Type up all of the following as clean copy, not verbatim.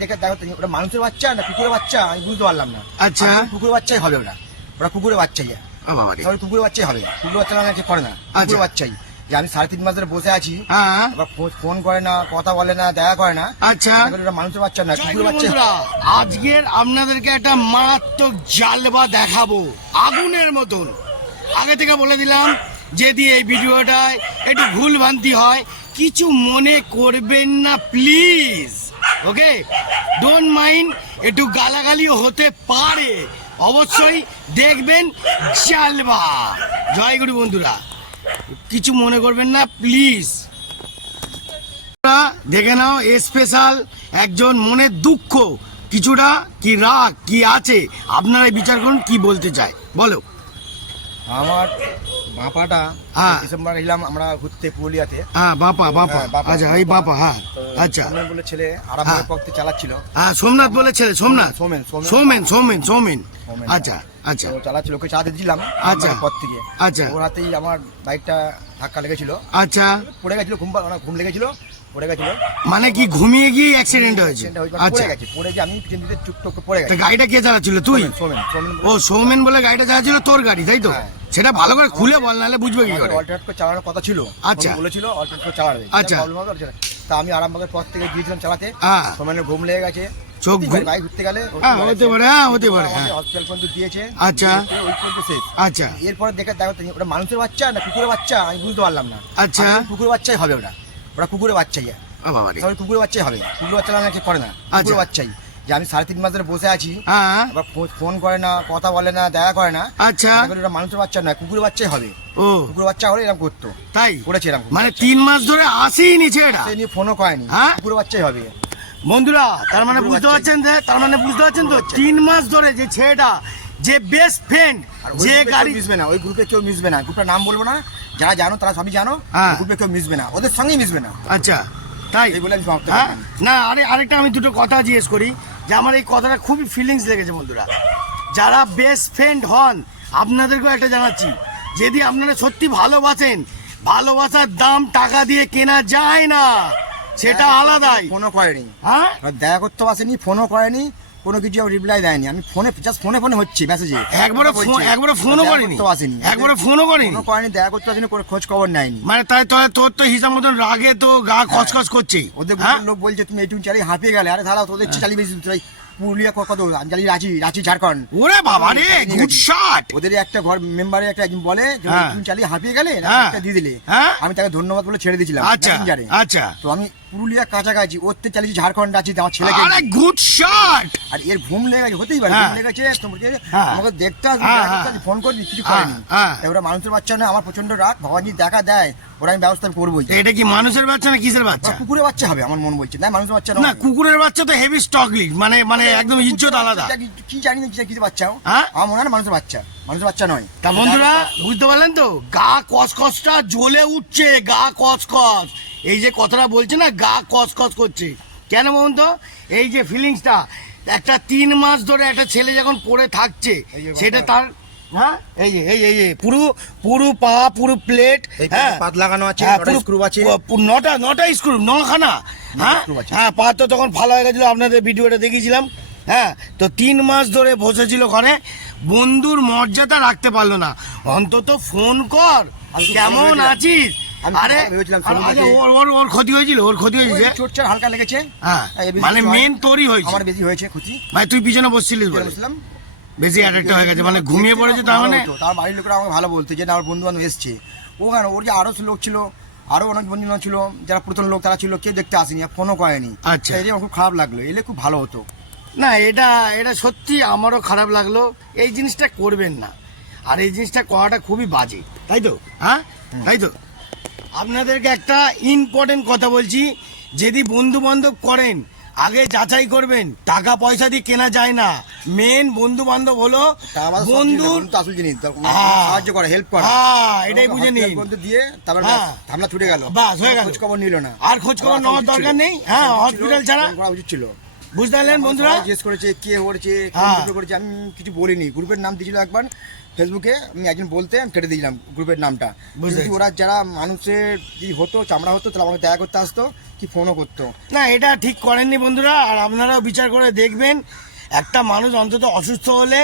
দেখে দেখো ওটা মানুষের বাচ্চা না কুকুরের বাচ্চা আমি বুঝতে পারলাম না। আচ্ছা, কুকুরের বাচ্চাই হবে ওটা, ওটা কুকুরের বাচ্চাই। কুকুরের বাচ্চাই হবে, কুকুরের বাচ্চা না করে না, কুকুরের বাচ্চাই। যে আমি 3.5 মাস ধরে বসে আছি, ফোন করে না, কথা বলে না, দেখা করে না। আচ্ছা, ওটা মানুষের বাচ্চা না, কুকুরের বাচ্চা। আজকের আপনাদেরকে একটা মারাত্মক জালবা দেখাবো আগুনের মতন। আগে থেকে বলে দিলাম যদি এই ভিডিওটায় একটু ভুল ভ্রান্তি হয় কিছু মনে করবেন না প্লিজ, ওকে? ডোন্ট মাইন্ড, একটু গালাগালিও হতে পারে, অবশ্যই দেখবেন জালবা। জয় গুরু বন্ধুরা, কিছু মনে করবেন না প্লিজ। দেখে নাও স্পেশাল একজন মনের দুঃখ কিছুটা কি রাগ কি আছে, আপনারাই বিচার করুন কি বলতে চায়। বলো। আমার বাপাটা ডিসেম্বর এলাম আমরা ঘুরতে পুরুলিয়াতে। বাপা আচ্ছা, এই বাপা। আচ্ছা, বলে ছেলে আরামবাগ পথে চালাচ্ছিল। সোমনাথ বলে ছেলে, সোমনাথ সোমেন। আচ্ছা আচ্ছা, চালাচ্ছিল, ওকে চালাতে দিলাম। আচ্ছা, পথ থেকে। আচ্ছা, ওর হাতেই আমার বাইকটা ধাক্কা লেগেছিল। আচ্ছা, পড়ে গেছিল, ঘুম লেগেছিল, পড়ে গেছিল। মানে কি ঘুমিয়ে গিয়ে অ্যাক্সিডেন্ট হয়েছে? আচ্ছা, পড়ে গিয়ে আমি পিছন দিকে চুপটুপ পড়ে গেছি। গাড়িটা কে চালাচ্ছিল? তুই? ও সৌমেন বলে গাড়িটা চালাচ্ছিল, তোর গাড়ি তাই তো? সেটা ভালো করে খুলে বল, নাহলে বুঝবে কি করে। অল্টারনেট করে চালানোর কথা ছিল। আচ্ছা, বলেছিল অল্টারনেট করে চালাবে। আচ্ছা, তা আমি আরামবাগের পথ থেকে গিয়েছিলাম চালাতে। সৌমেনের ঘুম লেগে গেছে, চোখ বাইক ঘুরতে গেলে হতে পারে। হসপিটাল পর্যন্ত দিয়েছে। আচ্ছা, ওই পর্যন্ত শেষ। আচ্ছা, এরপরে দেখে দেখো ওটা মানুষের বাচ্চা না কুকুরের বাচ্চা আমি বুঝতে পারলাম না। আচ্ছা, কুকুরের বাচ্চাই হবে ওটা, ওটা কুকুরের বাচ্চাই। কুকুরের বাচ্চাই হবে, কুকুরের বাচ্চা না করে না, কুকুরের বাচ্চাই। যে আমি 3.5 মাস ধরে বসে আছি, ফোন করে না, কথা বলে না, দেখা করে না। আচ্ছা, ওটা মানুষের বাচ্চা নয়, কুকুরের বাচ্চাই হবে। কুকুরের বাচ্চা হলে এরকম করতো, তাই করেছে এরকম। মানে 3 মাস ধরে আসেনি ছেলেটা, ফোনও করেনি, কুকুরের বাচ্চাই হবে। বন্ধুরা তার মানে বুঝতে পারছেন তো 3 মাস ধরে যে ছেলেটা, যে বেস্ট ফ্রেন্ড, যে গাড়ি মিশবে না, ওই গ্রুপে কেউ মিশবে না। গ্রুপটার নাম বলবো না, যারা জানো তারা সবই জানো। গ্রুপে কেউ মিশবে না, ওদের সঙ্গেই মিশবে না। আচ্ছা, তাই বলে আমি সমাপ্ত। না, আরেকটা আমি দুটো কথা জিজ্ঞেস করি, যে আমার এই কথাটা খুবই ফিলিংস লেগেছে। বন্ধুরা যারা বেস্ট ফ্রেন্ড হন আপনাদেরকেও একটা জানাচ্ছি, যদি আপনারা সত্যি ভালোবাসেন, ভালোবাসার দাম টাকা দিয়ে কেনা যায় না, সেটা আলাদাই। ফোনও করেনি, দেখা করতে আসেনি, ফোনও করেনি, কোনো কিছু রিপ্লাই দেয়নি। আমি ফোনে জাস্ট ফোনে হচ্ছে মেসেজে, একবারও ফোনও করেনি, দেখা করতে আসেনি, খোঁজ খবর নেয়নি। মানে তাই তোর তো হিসাব মতন রাগে তো গা খচখচ করছে। ওদের লোক বলছে তুমি এইটুকু চালিয়ে হাঁপিয়ে গেলে। আরে ধারা তোদের চালিয়ে বেশি পুরুলিয়া কত রাঁচি ঝাড়খণ্ড। ওরে বাবা রে, গুড শট। ওদের একটা ঘর মেম্বারে একটা বলে তুমি চালিয়ে হাঁপিয়ে গেলে, একটা দিয়ে দিলে। আমি তাকে ধন্যবাদ বলে ছেড়ে দিয়েছিলাম। আচ্ছা, তো আমি পুরুলিয়া কাছাকাছি ওতে চালিয়েছি ঝাড়খণ্ড আছি আমার ছেলেকে। আরে গুড শট। আর এর ঘুম লেগে গেছে, হতেই পারে ঘুম লেগেছে, তোমাকে আমাকে দেখতে আসবে, ফোন করবি, কিছু করেনি। ওরা মানুষের বাচ্চা না, আমার প্রচন্ড রাগ। ভগবান দেখা দেয় ওরা আমি ব্যবস্থা করবোই। এটা কি মানুষের বাচ্চা না কিসের বাচ্চা? কুকুরের বাচ্চা হবে আমার মন বলছে। না মানুষের বাচ্চা না, কুকুরের বাচ্চা তো হেভি স্টকলিড, মানে একদম ইজ্জত আলাদা। কি জানি না কিসের বাচ্চা, আমার মনে হয় মানুষের বাচ্চা, মানুষের বাচ্চা নয়। তা বন্ধুরা বুঝতে পারলেন তো, গা কসকসটা জ্বলে উঠছে, গা কসকস। এই যে কথাটা বলছে না, গা কসকস করছে কেন বলুন তো? এই যে ফিলিংসটা, একটা 3 মাস ধরে একটা ছেলে যখন পড়ে থাকছে, সেটা তার পুরো পা পুরো প্লেট, পাত লাগানো আছে, স্ক্রু আছে, 9টা স্ক্রু, 9খানা। পা তো তখন ভালো হয়ে গেছিল, আপনাদের ভিডিওটা দেখিয়েছিলাম। তো 3 মাস ধরে বসেছিল ঘরে, বন্ধুর মর্যাদা রাখতে পারলো না। অন্তত ফোন কর, কেমন আছিস। আরে ওর ক্ষতি হয়েছিল, চোটচার হালকা লেগেছে। মানে মেন তোরই হয়েছে, আমার বেশি হয়েছে ক্ষতি। ভাই তুই পিছনে বসছিলিস, বলেছিলাম বেশি অ্যাটাকটা হয়ে গেছে, মানে ঘুমিয়ে পড়েছে। তার মানে তার বাড়ির লোকরা আমাকে ভালো বলতো যে আমার বন্ধু বান্ধব এসছে। ওখানে ওর যে আরো লোক ছিল, আরো অনেক বন্ধু ছিল যারা প্রথম লোক, তারা ছিল, কেউ দেখতে আসেনি, ফোনও করেনি। আচ্ছা, এই আমার খুব খারাপ লাগলো, এলে খুব ভালো হতো। না, এটা সত্যি আমারও খারাপ লাগলো। এই জিনিসটা করবেন না, আর এই জিনিসটা করাটা খুবই বাজে, তাই তো? তাই তো। আপনাদেরকে একটা ইম্পর্টেন্ট কথা বলছি, যদি বন্ধু বান্ধব করেন আগে যাচাই করবেন। টাকা পয়সা দিয়ে কেনা যায় না, মেন বন্ধু বান্ধব হলো বন্ধু, আসল জিনিস, সাহায্য করে, হেল্প করে। এটাই বুঝে নিন। বন্ধু দিয়ে তারপর ঝামেলা ছুটে গেল, বাস হয়ে গেল, খোঁজ খবর নিল না। আর খোঁজ খবর নেওয়ার দরকার নেই। হসপিটাল ছাড়া করা উচিত ছিল। বুঝতে পারলেন বন্ধুরা? জিজ্ঞেস করেছে কে করেছে, করেছে, আমি কিছু বলিনি। গ্রুপের নাম দিয়েছিল একবার ফেসবুকে, আমি একজন বলতে আমি কেটে দিয়েছিলাম গ্রুপের নামটা। কিন্তু ওরা যারা মানুষের যদি হতো, চামড়া হতো, তাহলে আমাকে দেখা করতে আসতো, কি ফোনও করতো না। এটা ঠিক করেননি বন্ধুরা। আর আপনারাও বিচার করে দেখবেন, একটা মানুষ অন্তত অসুস্থ হলে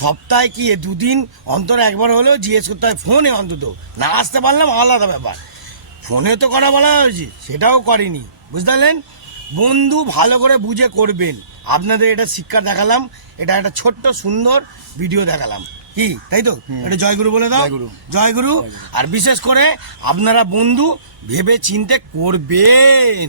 সপ্তাহে কি 2 দিন অন্তর একবার হলেও জিজ্ঞেস করতে হয়, ফোনে অন্তত। না আসতে পারলাম আলাদা ব্যাপার, ফোনে তো করা বলা হয়েছে, সেটাও করেনি। বুঝতে পারলেন? বন্ধু ভালো করে বুঝে করবেন। আপনাদের এটা শিক্ষা দেখালাম, এটা একটা ছোট্ট সুন্দর ভিডিও দেখালাম, কি তাই তো? এটা জয়গুরু বলে দাও। জয়গুরু। আর বিশেষ করে আপনারা বন্ধু ভেবে চিন্তে করবেন।